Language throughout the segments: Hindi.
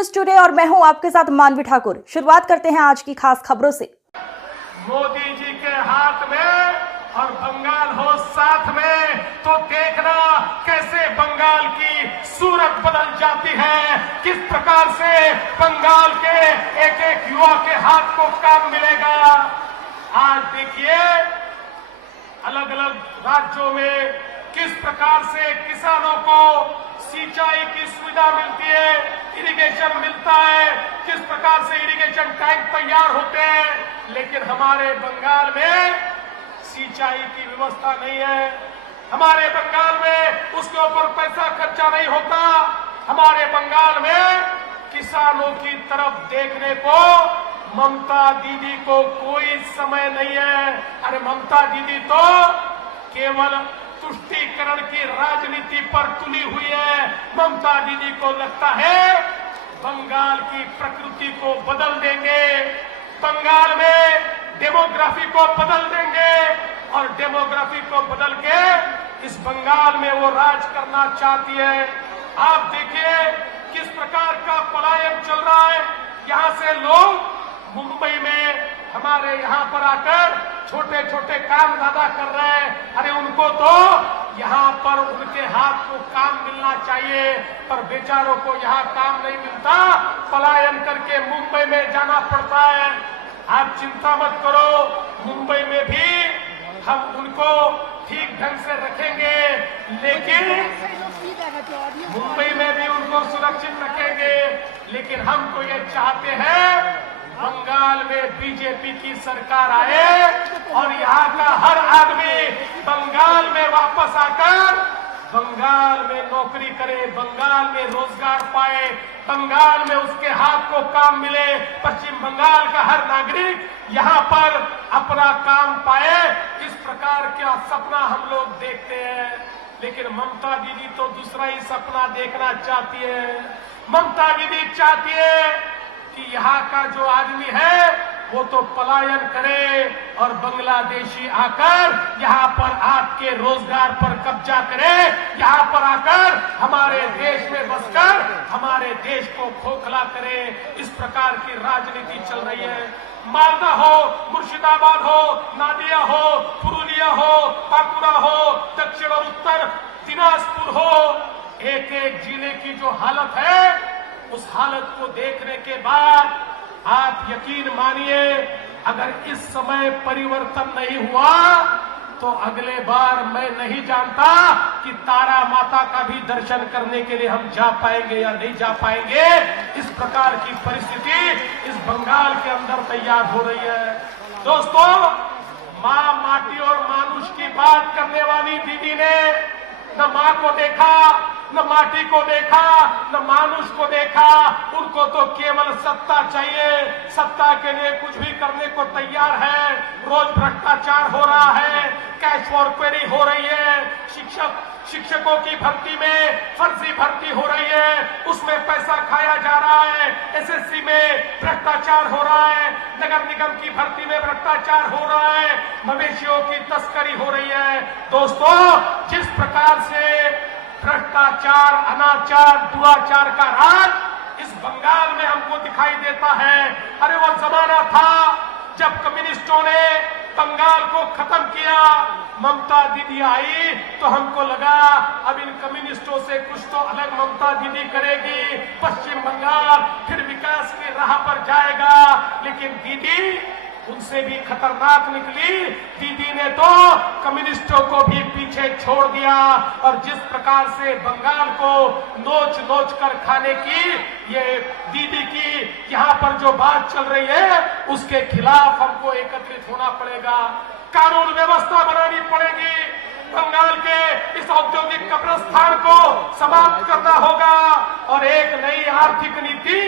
न्यूज टुडे और मैं हूं आपके साथ मानवी ठाकुर। शुरुआत करते हैं आज की खास खबरों से। मोदी जी के हाथ में और बंगाल हो साथ में, तो देखना कैसे बंगाल की सूरत बदल जाती है, किस प्रकार से बंगाल के एक एक युवा के हाथ को काम मिलेगा। आज देखिए अलग अलग राज्यों में किस प्रकार से किसानों को सिंचाई की सुविधा मिलती है, इरिगेशन मिलता है, किस प्रकार से इरिगेशन टैंक तैयार होते हैं, लेकिन हमारे बंगाल में सिंचाई की व्यवस्था नहीं है। हमारे बंगाल में उसके ऊपर पैसा खर्चा नहीं होता। हमारे बंगाल में किसानों की तरफ देखने को ममता दीदी को कोई समय नहीं है। अरे ममता दीदी तो केवल तुष्टीकरण की राजनीति पर तुली हुई है। ममता दीदी को लगता है बंगाल की प्रकृति को बदल देंगे, बंगाल में डेमोग्राफी को बदल देंगे और डेमोग्राफी को बदल के इस बंगाल में वो राज करना चाहती है। आप देखिए किस प्रकार का पलायन चल रहा है। यहाँ से लोग मुंबई में हमारे यहाँ पर आकर छोटे छोटे काम ज्यादा कर रहे हैं। अरे उनको तो यहाँ पर उनके हाथ को काम मिलना चाहिए, पर बेचारों को यहाँ काम नहीं मिलता, पलायन करके मुंबई में जाना पड़ता है। आप चिंता मत करो, मुंबई में भी हम उनको ठीक ढंग से रखेंगे, लेकिन मुंबई में भी उनको सुरक्षित रखेंगे। लेकिन हम तो ये चाहते हैं बंगाल में बीजेपी की सरकार आए और यहाँ का हर आदमी बंगाल में वापस आकर बंगाल में नौकरी करे, बंगाल में रोजगार पाए, बंगाल में उसके हाथ को काम मिले। पश्चिम बंगाल का हर नागरिक यहाँ पर अपना काम पाए, इस प्रकार का सपना हम लोग देखते हैं। लेकिन ममता दीदी तो दूसरा ही सपना देखना चाहती है। ममता दीदी चाहती है कि यहाँ का जो आदमी है वो तो पलायन करे और बांग्लादेशी आकर यहाँ पर आपके रोजगार पर कब्जा करे, यहाँ पर आकर हमारे देश में बसकर हमारे देश को खोखला करे। इस प्रकार की राजनीति चल रही है। मालदा हो, मुर्शिदाबाद हो, नादिया हो, पुरुलिया हो, बांकुड़ा हो, दक्षिण और उत्तर दिनाजपुर हो, एक एक जिले की जो हालत है उस हालत को देखने के बाद आप यकीन मानिए, अगर इस समय परिवर्तन नहीं हुआ तो अगले बार मैं नहीं जानता कि तारा माता का भी दर्शन करने के लिए हम जा पाएंगे या नहीं जा पाएंगे। इस प्रकार की परिस्थिति इस बंगाल के अंदर तैयार हो रही है। दोस्तों, माँ माटी और मानुष की बात करने वाली दीदी ने न माँ को देखा, न माटी को देखा, न मानुष को देखा। उनको तो केवल सत्ता चाहिए, सत्ता के लिए कुछ भी करने को तैयार है। रोज भ्रष्टाचार हो रहा है, कैश फॉर क्वेरी हो रही है, शिक्षकों की भर्ती में फर्जी भर्ती हो रही है, उसमें पैसा खाया जा रहा है, एसएससी में भ्रष्टाचार हो रहा है, नगर निगम की भर्ती में भ्रष्टाचार हो रहा है, मवेशियों की तस्करी हो रही है। दोस्तों, जिस प्रकार से भ्रष्टाचार, अनाचार, दुराचार का राज इस बंगाल में हमको दिखाई देता है। अरे वो जमाना था जब कम्युनिस्टों ने बंगाल को खत्म किया, ममता दीदी आई तो हमको लगा अब इन कम्युनिस्टों से कुछ तो अलग ममता दीदी करेगी, पश्चिम बंगाल फिर विकास की राह पर जाएगा। लेकिन दीदी उनसे भी खतरनाक निकली। दीदी ने तो कम्युनिस्टों को भी पीछे छोड़ दिया और जिस प्रकार से बंगाल को नोच नोच कर खाने की ये दीदी की यहाँ पर जो बात चल रही है उसके खिलाफ हमको एकत्रित होना पड़ेगा। कानून व्यवस्था बनानी पड़ेगी। बंगाल के इस औद्योगिक कब्रिस्तान को समाप्त करना होगा और एक नई आर्थिक नीति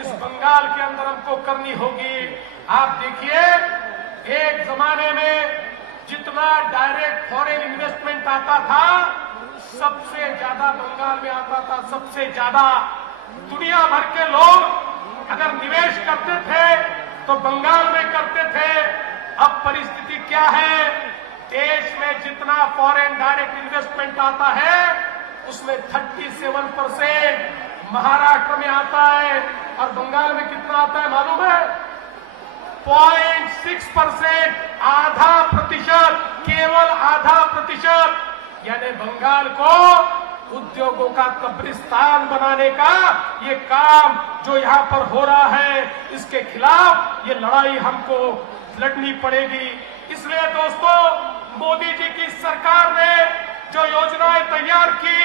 इस बंगाल के अंदर हमको करनी होगी। आप देखिए, एक जमाने में जितना डायरेक्ट फॉरेन इन्वेस्टमेंट आता था सबसे ज्यादा बंगाल में आता था। सबसे ज्यादा दुनिया भर के लोग अगर निवेश करते थे तो बंगाल में करते थे। अब परिस्थिति क्या है? देश में जितना फॉरेन डायरेक्ट इन्वेस्टमेंट आता है उसमें 37% महाराष्ट्र में आता है और बंगाल में कितना आता है मालूम है? 0.6%, आधा प्रतिशत, केवल आधा प्रतिशत। यानी बंगाल को उद्योगों का कब्रिस्तान बनाने का ये काम जो यहाँ पर हो रहा है, इसके खिलाफ ये लड़ाई हमको लड़नी पड़ेगी। इसलिए दोस्तों, मोदी जी की सरकार ने जो योजनाएं तैयार की,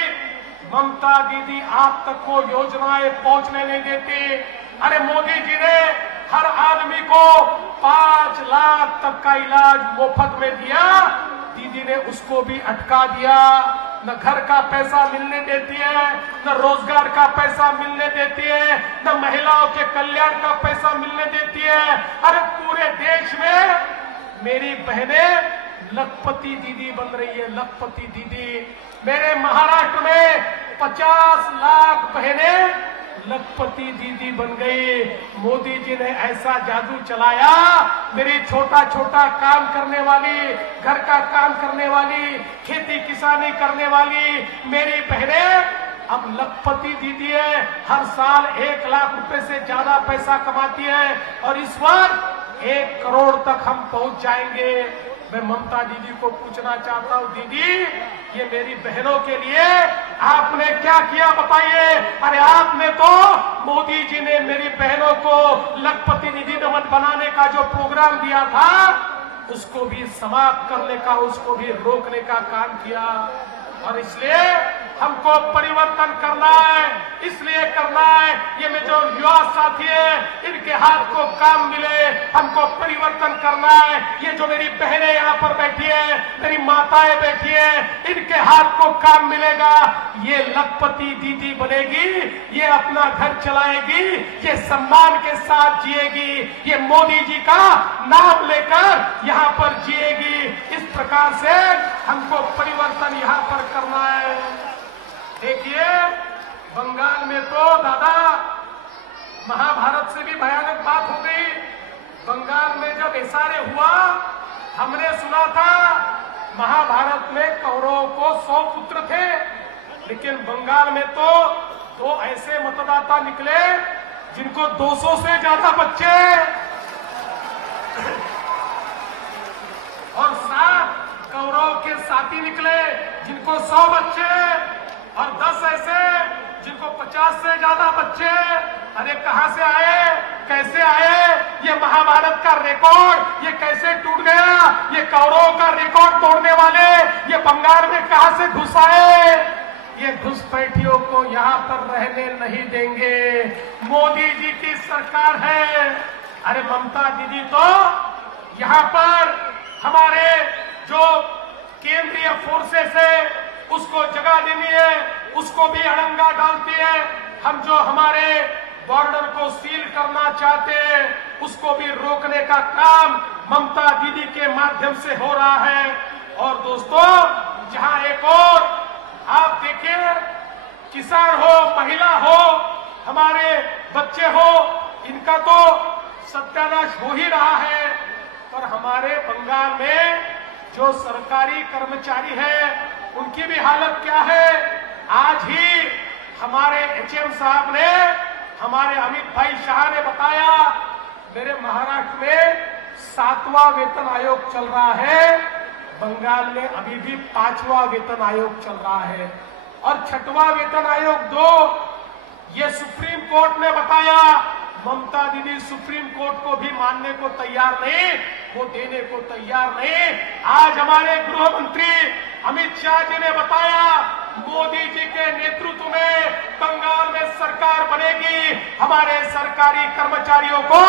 ममता दीदी आप तक को योजनाएं पहुंचने नहीं देती। अरे मोदी जी ने हर आदमी को 5 लाख तक का इलाज मुफ्त में दिया, दीदी ने उसको भी अटका दिया। न घर का पैसा मिलने देती है, न रोजगार का पैसा मिलने देती है, न महिलाओं के कल्याण का पैसा मिलने देती है। अरे पूरे देश में मेरी बहनें लखपति दीदी बन रही है, लखपति दीदी। मेरे महाराष्ट्र में 50 लाख बहनें लखपति दीदी बन गई। मोदी जी ने ऐसा जादू चलाया, मेरी छोटा छोटा काम करने वाली, घर का काम करने वाली, खेती किसानी करने वाली मेरी बहनें अब लखपति दीदी है। हर साल 1 लाख रुपए से ज्यादा पैसा कमाती है और इस बार 1 करोड़ तक हम पहुंच जाएंगे। मैं ममता दीदी को पूछना चाहता हूं, दीदी ये मेरी बहनों के लिए आपने क्या किया बताइए? अरे आपने तो, मोदी जी ने मेरी बहनों को लखपति निधि नमन बनाने का जो प्रोग्राम दिया था, उसको भी समाप्त करने का, उसको भी रोकने का काम किया। और इसलिए हमको परिवर्तन करना है, इसलिए करना है, ये में जो युवा साथी है इनके हाथ को काम मिले, हमको परिवर्तन करना है। ये जो मेरी बहनें यहाँ पर बैठी है, मेरी माताएं बैठी है, इनके हाथ को काम मिलेगा। ये लखपति दीदी बनेगी, ये अपना घर चलाएगी, ये सम्मान के साथ जिएगी, ये मोदी जी का नाम लेकर यहाँ पर जिएगी। इस प्रकार से हमको परिवर्तन यहाँ पर करना है। देखिए बंगाल में तो दादा महाभारत से भी भयानक बात हो गई। बंगाल में जब एसआरए हुआ, हमने सुना था महाभारत में कौरवों को 100 पुत्र थे, लेकिन बंगाल में तो 2 ऐसे मतदाता निकले जिनको 200 से ज्यादा बच्चे और 7 कौरव के साथी निकले जिनको 100 बच्चे और 10 ऐसे जिनको 50 से ज्यादा बच्चे। अरे कहां से आए, कैसे आए? ये महाभारत का रिकॉर्ड ये कैसे टूट गया? ये कौरवों का रिकॉर्ड तोड़ने वाले ये बंगाल में कहां से घुस आए? ये घुसपैठियों को यहाँ पर रहने नहीं देंगे। मोदी जी की सरकार है। अरे ममता दीदी तो यहाँ पर हमारे जो केंद्रीय फोर्सेस है उसको जगह देनी है, उसको भी अड़ंगा डालती है। हम जो हमारे बॉर्डर को सील करना चाहते हैं उसको भी रोकने का काम ममता दीदी के माध्यम से हो रहा है। और दोस्तों, जहां एक और आप देखिए, किसान हो, महिला हो, हमारे बच्चे हो, इनका तो सत्यानाश हो ही रहा है। पर हमारे बंगाल में जो सरकारी कर्मचारी है उनकी भी हालत क्या है? आज ही हमारे एचएम साहब ने, हमारे अमित भाई शाह ने बताया, मेरे महाराष्ट्र में 7वां वेतन आयोग चल रहा है, बंगाल में अभी भी 5वां वेतन आयोग चल रहा है और 6वां वेतन आयोग 2। ये सुप्रीम कोर्ट ने बताया। ममता दीदी सुप्रीम कोर्ट को भी मानने को तैयार नहीं, वो देने को तैयार नहीं। आज हमारे गृह मंत्री अमित शाह जी ने बताया, मोदी जी के नेतृत्व में बंगाल में सरकार बनेगी, हमारे सरकारी कर्मचारियों को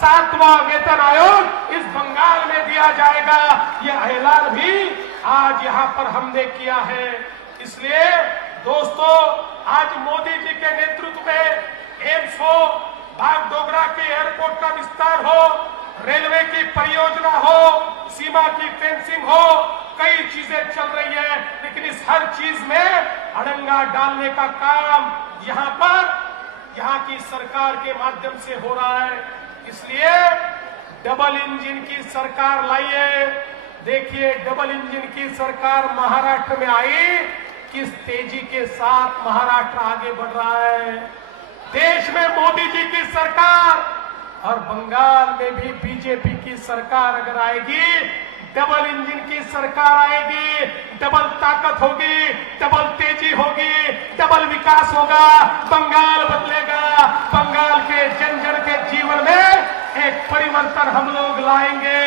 7वां वेतन आयोग इस बंगाल में दिया जाएगा। ये ऐलान भी आज यहाँ पर हमने किया है। इसलिए दोस्तों, आज मोदी जी के नेतृत्व में एम्स हो, बागडोगरा के एयरपोर्ट का विस्तार हो, रेलवे की परियोजना हो, सीमा की फेंसिंग हो, कई चीजें चल रही है, लेकिन इस हर चीज में अड़ंगा डालने का काम यहाँ की सरकार के माध्यम से हो रहा है। इसलिए डबल इंजन की सरकार लाइए। देखिए, डबल इंजन की सरकार महाराष्ट्र में आई, किस तेजी के साथ महाराष्ट्र आगे बढ़ रहा है। देश में मोदी जी की सरकार और बंगाल में भी बीजेपी की सरकार अगर आएगी, डबल इंजन की सरकार आएगी, डबल ताकत होगी, डबल तेजी होगी, डबल विकास होगा, बंगाल बदलेगा। बंगाल के जन जन के जीवन में एक परिवर्तन हम लोग लाएंगे।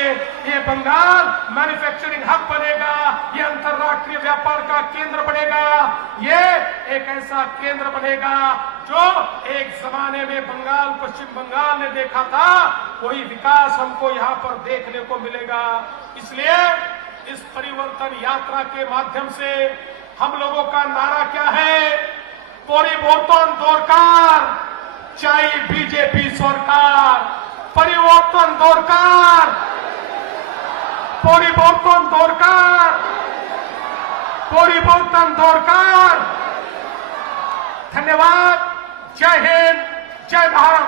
ये बंगाल मैन्युफैक्चरिंग हब बनेगा, ये अंतर्राष्ट्रीय व्यापार का केंद्र बनेगा, ये एक ऐसा केंद्र बनेगा जो एक जमाने में बंगाल, पश्चिम बंगाल ने देखा था, वही विकास हमको यहाँ पर देखने को मिलेगा। इसलिए इस परिवर्तन यात्रा के माध्यम से हम लोगों का नारा क्या है? परिवर्तन दरकार, चाहे बीजेपी सरकार। परिवर्तन दरकार, परिवर्तन दरकार, परिवर्तन दरकार। धन्यवाद। जय हिंद, जय भारत।